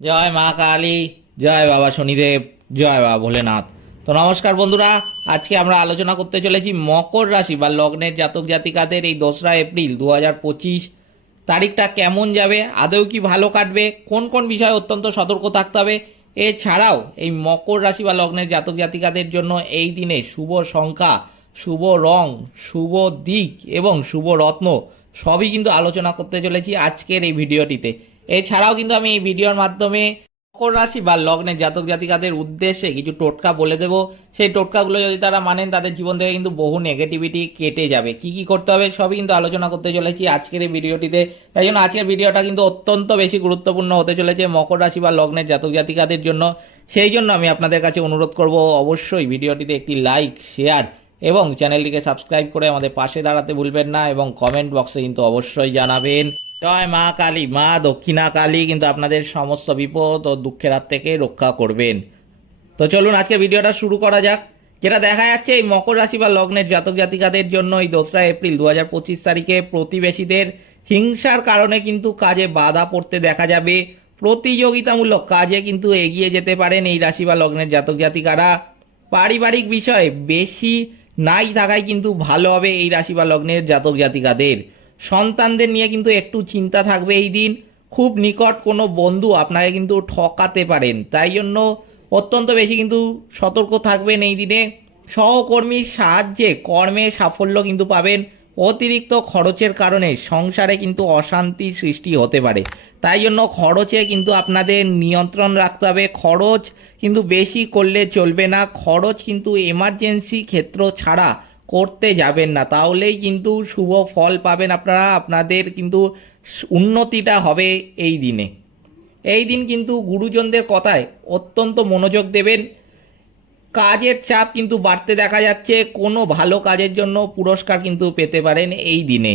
জয় মা কালী, জয় বাবা শনিদেব, জয় বাবা ভোলেনাথ। তো নমস্কার বন্ধুরা, আজকে আমরা আলোচনা করতে চলেছি মকর রাশি বা লগ্নের জাতক জাতিকাদের এই দোসরা এপ্রিল দু হাজার পঁচিশ তারিখটা কেমন যাবে, আদৌ কি ভালো কাটবে, কোন কোন বিষয়ে অত্যন্ত সতর্ক থাকতে হবে, এছাড়াও এই মকর রাশি বা লগ্নের জাতক জাতিকাদের জন্য এই দিনে শুভ সংখ্যা, শুভ রং, শুভ দিক এবং শুভ রত্ন সবই কিন্তু আলোচনা করতে চলেছি আজকের এই ভিডিওটিতে। এছাড়াও কিন্তু আমি এই ভিডিওর মাধ্যমে মকর রাশি বা লগ্নের জাতক জাতিকাদের উদ্দেশ্যে কিছু টোটকা বলে দেব। সেই টোটকাগুলো যদি তারা মানেন, তাদের জীবন থেকে কিন্তু বহু নেগেটিভিটি কেটে যাবে। কি কি করতে হবে সবই কিন্তু আলোচনা করতে চলেছি আজকের এই ভিডিওটিতে। তাই জন্য আজকের ভিডিওটা কিন্তু অত্যন্ত বেশি গুরুত্বপূর্ণ হতে চলেছে মকর রাশি বা লগ্নের জাতক জাতিকাদের জন্য। সেই জন্য আমি আপনাদের কাছে অনুরোধ করব অবশ্যই ভিডিওটিতে একটি লাইক, শেয়ার এবং চ্যানেলটিকে সাবস্ক্রাইব করে আমাদের পাশে দাঁড়াতে ভুলবেন না এবং কমেন্ট বক্সে কিন্তু অবশ্যই জানাবেন। জয় মা কালী। মা দক্ষিণা কালী কিন্তু আপনাদের সমস্ত বিপদ ও দুঃখের হাত থেকে রক্ষা করবেন। তো চলুন আজকে ভিডিওটা শুরু করা যাক। যেটা দেখা যাচ্ছে, এই মকর রাশি বা লগ্নের জাতক জাতিকাদের জন্য এই দোসরা এপ্রিল দু হাজার পঁচিশ তারিখে প্রতিবেশীদের হিংসার কারণে কিন্তু কাজে বাধা পড়তে দেখা যাবে। প্রতিযোগিতামূলক কাজে কিন্তু এগিয়ে যেতে পারেন এই রাশি বা লগ্নের জাতক জাতিকারা। পারিবারিক বিষয়ে বেশি নাই থাকায় কিন্তু ভালো হবে এই রাশি বা লগ্নের জাতক জাতিকাদের। সন্তানদের নিয়ে কিন্তু একটু চিন্তা থাকবে এই দিন। খুব নিকট কোনো বন্ধু আপনাকে কিন্তু ঠকাতে পারেন। তাই জন্য অত্যন্ত বেশি কিন্তু সতর্ক থাকবেন এই দিনে। সহকর্মীর সাহায্যে কর্মে সাফল্য কিন্তু পাবেন। অতিরিক্ত খরচের কারণে সংসারে কিন্তু অশান্তি সৃষ্টি হতে পারে। তাই জন্য খরচে কিন্তু আপনাদের নিয়ন্ত্রণ রাখতে হবে। খরচ কিন্তু বেশি করলে চলবে না। খরচ কিন্তু এমার্জেন্সি ক্ষেত্র ছাড়া করতে যাবেন না। তাহলেই কিন্তু শুভ ফল পাবেন আপনারা। আপনাদের কিন্তু উন্নতিটা হবে এই দিনে। এই দিন কিন্তু গুরুজনদের কথায় অত্যন্ত মনোযোগ দেবেন। কাজের চাপ কিন্তু বাড়তে দেখা যাচ্ছে। কোনো ভালো কাজের জন্য পুরস্কার কিন্তু পেতে পারেন এই দিনে।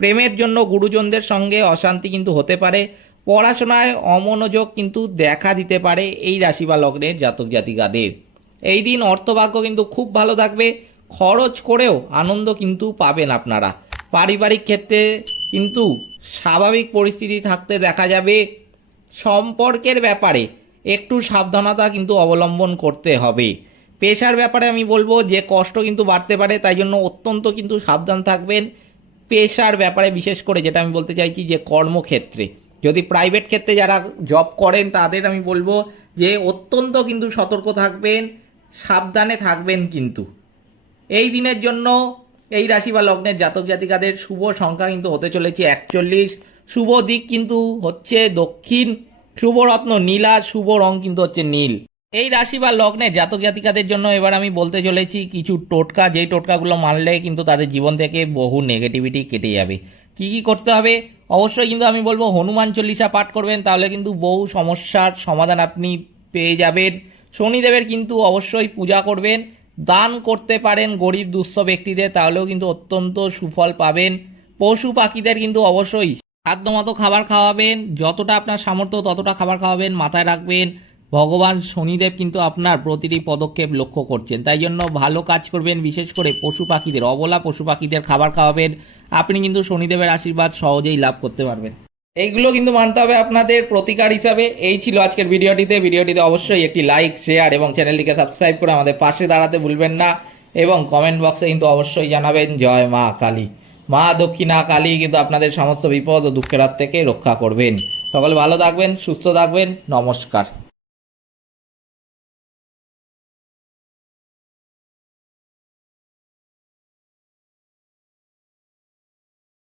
প্রেমের জন্য গুরুজনদের সঙ্গে অশান্তি কিন্তু হতে পারে। পড়াশোনায় অমনোযোগ কিন্তু দেখা দিতে পারে এই রাশি বা লগ্নের জাতক জাতিকাদের। এই দিন অর্থভাগ্য কিন্তু খুব ভালো থাকবে। খরচ করেও আনন্দ কিন্তু পাবেন আপনারা। পারিবারিক ক্ষেত্রে কিন্তু স্বাভাবিক পরিস্থিতি থাকতে দেখা যাবে। সম্পর্কের ব্যাপারে একটু সাবধানতা কিন্তু অবলম্বন করতে হবে। পেশার ব্যাপারে আমি বলব যে কষ্ট কিন্তু বাড়তে পারে, তাই জন্য অত্যন্ত কিন্তু সাবধান থাকবেন। পেশার ব্যাপারে বিশেষ করে যেটা আমি বলতে চাইছি যে কর্মক্ষেত্রে। যদি প্রাইভেট ক্ষেত্রে যারা জব করেন, তাদের আমি বলব যে অত্যন্ত কিন্তু সতর্ক থাকবেন, সাবধানে থাকবেন কিন্তু। এই দিনের জন্য এই রাশি বা লগ্নের জাতক জাতিকাদের শুভ সংখ্যা কিন্তু হতে চলেছে একচল্লিশ। শুভ দিক কিন্তু হচ্ছে দক্ষিণ। শুভ রত্ন নীলা, শুভ রং কিন্তু হচ্ছে নীল। এই রাশি বা লগ্নের জাতক জাতিকাদের জন্য এবার আমি বলতে চলেছি কিছু টোটকা। যেই টোটকাগুলো মানলে কিন্তু তাদের জীবন থেকে বহু নেগেটিভিটি কেটে যাবে। কি কি করতে হবে? অবশ্যই কিন্তু আমি বলব হনুমান চল্লিশা পাঠ করবেন, তাহলে কিন্তু বহু সমস্যার সমাধান আপনি পেয়ে যাবেন। শনিদেবের কিন্তু অবশ্যই পূজা করবেন। দান করতে পারেন গরিব দুস্থ ব্যক্তিদের, তাহলেও কিন্তু অত্যন্ত সুফল পাবেন। পশু পাখিদের কিন্তু অবশ্যই সাধ্যমতো খাবার খাওয়াবেন, যতটা আপনার সামর্থ্য ততটা খাবার খাওয়াবেন, মাথায় রাখবেন। ভগবান শনিদেব কিন্তু আপনার প্রতিটি পদক্ষেপ লক্ষ্য করছেন। তাই জন্য ভালো কাজ করবেন, বিশেষ করে পশু পাখিদের, অবলা পশু পাখিদের খাবার খাওয়াবেন। আপনি কিন্তু শনিদেবের আশীর্বাদ সহজেই লাভ করতে পারবেন। এইগুলো কিন্তু মানতে হবে আপনাদের প্রতিকার হিসাবে। এই ছিল আজকের ভিডিওটিতে। ভিডিওটিতে অবশ্যই একটি লাইক শেয়ার এবং চ্যানেলটিকে সাবস্ক্রাইব করে আমাদের পাশে দাঁড়াতে ভুলবেন না এবং কমেন্ট বক্সে কিন্তু অবশ্যই জানাবেন, জয় মা কালী। মা দক্ষিণা কালী কিন্তু আপনাদের সমস্ত বিপদ ও দুঃখের হাত থেকে রক্ষা করবেন। সকলে ভালো থাকবেন, সুস্থ থাকবেন। নমস্কার।